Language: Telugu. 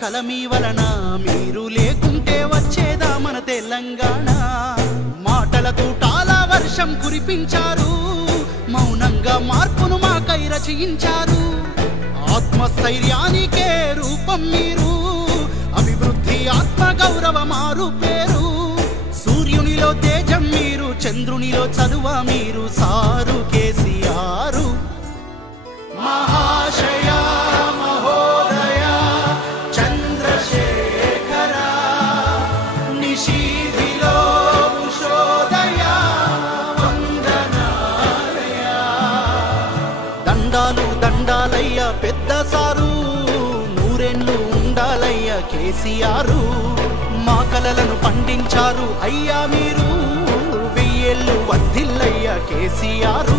కలమి వలన మీరు లేకుంటే వచ్చేదా మన తెలంగాణ మాటల తూటాల వర్షం కురిపించారు మౌనంగా మార్పును మాకై రచయించారు ఆత్మస్థైర్యానికే రూపం మీరు అభివృద్ధి ఆత్మ గౌరవ మారు పేరు సూర్యునిలో తేజం మీరు చంద్రునిలో చదువ మీరు సారు కేసీఆర్ మహాశయ మహోదయ చంద్రశేఖర నిశీధిలో ఉషోదయ వందనాలయ దండాలు దండాలయ్య పెద్ద సారు నూరేళ్ళు ఉండాలయ్య కేసీఆర్ మా కలలను పండించారు అయ్యా మీరు వెయ్యేళ్ళు వర్ధిల్లయ్య కేసీఆర్